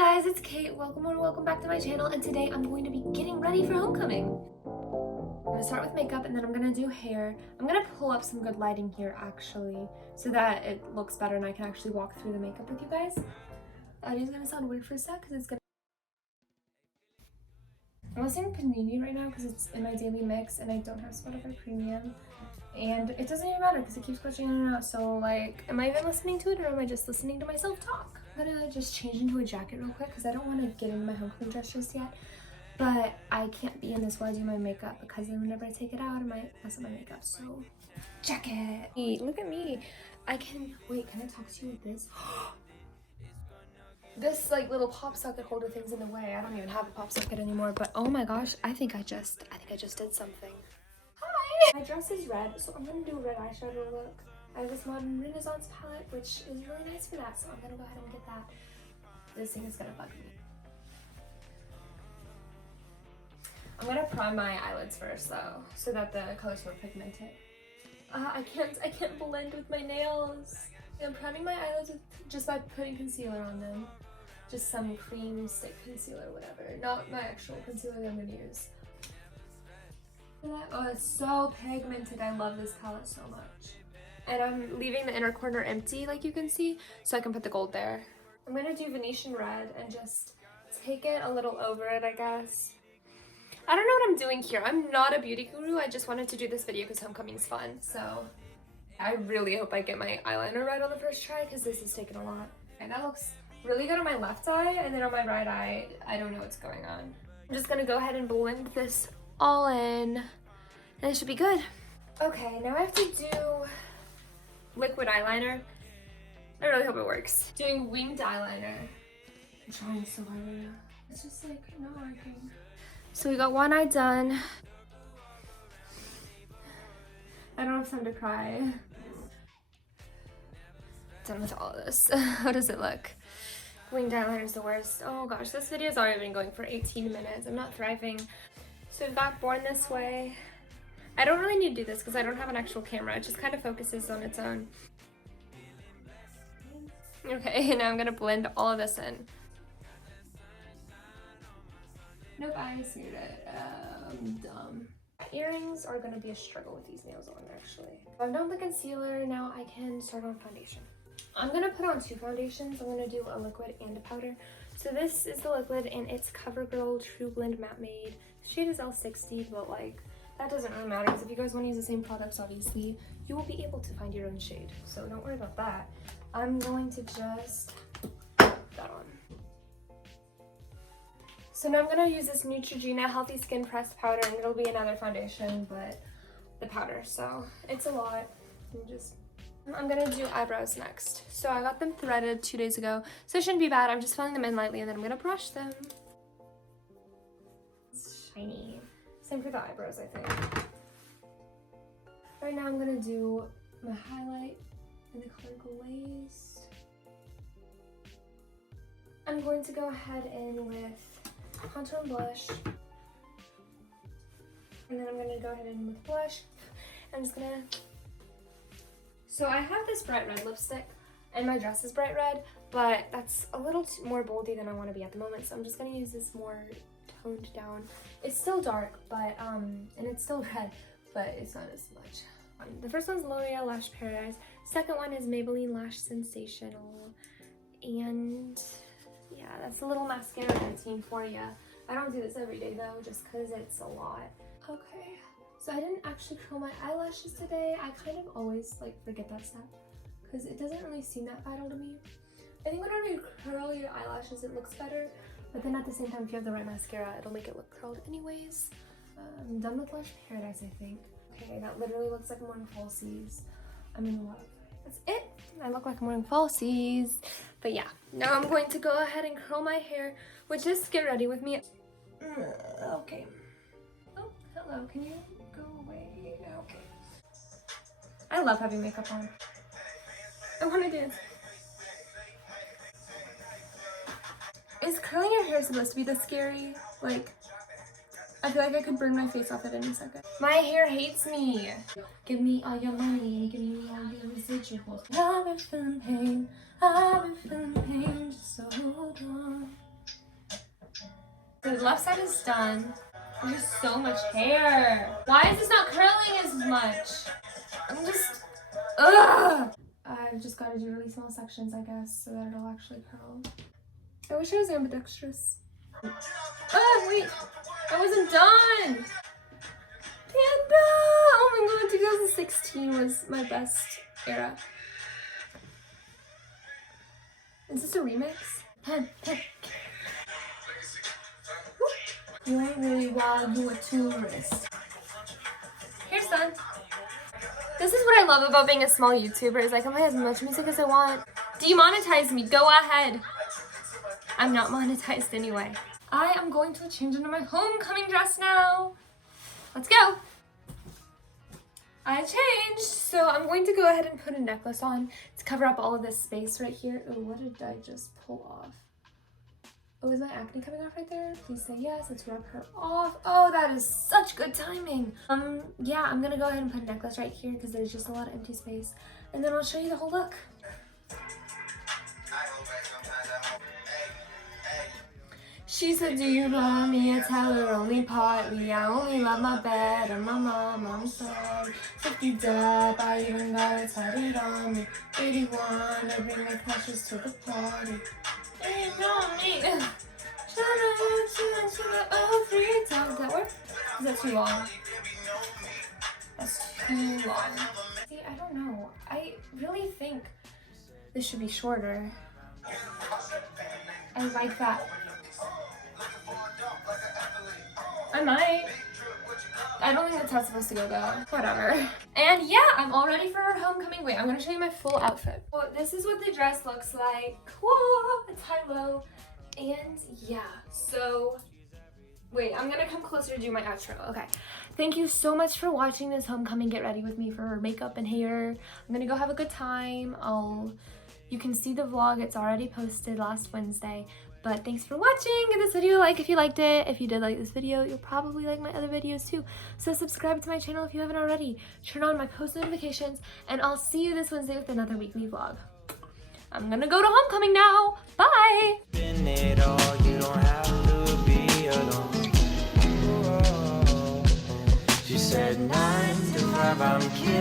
guys, it's Kate. Welcome back to my channel, and today I'm going to be getting ready for homecoming. I'm gonna start with makeup and then I'm gonna do hair. I'm gonna pull up some good lighting here actually so that it looks better and I can actually walk through the makeup with you guys. That is gonna sound weird for a sec because it's gonna... I'm listening to Panini right now because it's in my daily mix and I don't have Spotify Premium. And it doesn't even matter because it keeps glitching in and out. So like, am I even listening to it or am I just listening to myself talk? I'm gonna just change into a jacket real quick because I don't want to get into my homecoming dress just yet. But I can't be in this while I do my makeup because then whenever I take it out, I might mess up my makeup. So, jacket. Hey, look at me. Can I talk to you with this? This like little pop socket holder thing's in the way. I don't even have a pop socket anymore. But oh my gosh, I think I just did something. Hi! My dress is red, so I'm gonna do a red eyeshadow look. I have this modern Renaissance palette, which is really nice for that, so I'm gonna go ahead and get that. This thing is gonna bug me. I'm gonna prime my eyelids first though, so that the color's more pigmented. I can't blend with my nails. I'm priming my eyelids just by putting concealer on them. Just some cream stick concealer, whatever. Not my actual concealer that I'm gonna use. Oh, it's so pigmented. I love this palette so much. And I'm leaving the inner corner empty, like you can see, so I can put the gold there. I'm gonna do Venetian red and just take it a little over it, I guess. I don't know what I'm doing here. I'm not a beauty guru. I just wanted to do this video because homecoming's fun, so I really hope I get my eyeliner right on the first try because this is taking a lot. And that looks really good on my left eye, and then on my right eye, I don't know what's going on. I'm just gonna go ahead and blend this all in, and it should be good. Okay, now I have to do liquid eyeliner. I really hope it works. Doing winged eyeliner. I'm trying so hard right now. It's just like not working. So we got one eye done. I don't have time to cry. Done with all of this. How does it look? Winged eyeliner is the worst. Oh gosh, this video's already been going for 18 minutes. I'm not thriving. So we've got Born This Way. I don't really need to do this because I don't have an actual camera. It just kind of focuses on its own. Okay, now I'm gonna blend all of this in. Nope, I smeared it. I'm dumb. Earrings are gonna be a struggle with these nails on, actually. I'm done with the concealer. Now I can start on foundation. I'm gonna put on two foundations. I'm gonna do a liquid and a powder. So this is the liquid, and it's CoverGirl True Blend Matte Made. The shade is L60, but like, that doesn't really matter because if you guys want to use the same products, obviously, you will be able to find your own shade. So don't worry about that. I'm going to just put that on. So now I'm gonna use this Neutrogena Healthy Skin Pressed Powder, and it'll be another foundation, but the powder. So it's a lot. I'm gonna do eyebrows next. So I got them threaded 2 days ago, so it shouldn't be bad. I'm just filling them in lightly, and then I'm gonna brush them. It's shiny. Same for the eyebrows, I think. Right now I'm gonna do my highlight in the color Glazed. I'm going to go ahead in with contour and blush. And then I'm gonna go ahead in with blush. I'm just gonna... So I have this bright red lipstick, and my dress is bright red, but that's a little more boldy than I want to be at the moment, so I'm just gonna use this more toned down. It's still dark, but and it's still red, but it's not as much. The first one's L'Oreal Lash Paradise. Second one is Maybelline Lash Sensational, and yeah, that's a little mascara routine for you. I don't do this every day though, just because it's a lot. Okay. So I didn't actually curl my eyelashes today. I kind of always like forget that step because it doesn't really seem that vital to me. I think whenever you curl your eyelashes, it looks better, but then at the same time, if you have the right mascara, it'll make it look curled anyways. I'm done with Lash Paradise, I think. Okay, that literally looks like morning falsies. I'm in love. That's it. I look like morning falsies. But yeah, now I'm going to go ahead and curl my hair, which is get ready with me. Okay. Oh, hello. Can you go away? Okay. I love having makeup on. I want to dance. Is curling your hair supposed to be this scary? Like, I feel like I could burn my face off at any second. My hair hates me. Give me all your money, give me all your residuals. I've been feeling pain, just so hold on. The left side is done. There's so much hair. Why is this not curling as much? I'm just, ugh! I've just got to do really small sections, I guess, so that it'll actually curl. I wish I was ambidextrous. Oh, wait. I wasn't done. Panda! Oh my god, 2016 was my best era. Is this a remix? You ain't really wild, you a tourist. Here's done. This is what I love about being a small YouTuber, is I can play as much music as I want. Demonetize me, go ahead. I'm not monetized anyway. I am going to change into my homecoming dress now. Let's go. I changed, so I'm going to go ahead and put a necklace on to cover up all of this space right here. Oh, what did I just pull off? Oh, is my acne coming off right there? Please say yes. Let's rub her off. Oh, that is such good timing. Yeah, I'm gonna go ahead and put a necklace right here because there's just a lot of empty space. And then I'll show you the whole look. She said, do you love me? I tell her only partly. I only love my bed and my mom. I'm sorry. 50 dub, I even got it tatted on me. 81, I bring my crushes to the party. Ain't on me. Shut up, oh, free time. Does that work? Is that too long? That's too long. See, I don't know. I really think this should be shorter. I like that. I might. I don't think that's how it's supposed to go though. Whatever. And yeah, I'm all ready for our homecoming. Wait, I'm gonna show you my full outfit. Well, this is what the dress looks like. Whoa, it's high-low. And yeah, so wait, I'm gonna come closer to do my outro. Okay. Thank you so much for watching this homecoming. Get ready with me for makeup and hair. I'm gonna go have a good time. You can see the vlog. It's already posted last Wednesday. But thanks for watching. Give this video a like if you liked it. If you did like this video, you'll probably like my other videos too. So subscribe to my channel if you haven't already. Turn on my post notifications, and I'll see you this Wednesday with another weekly vlog. I'm gonna go to homecoming now. Bye! She said 9 to 5, I'm kidding.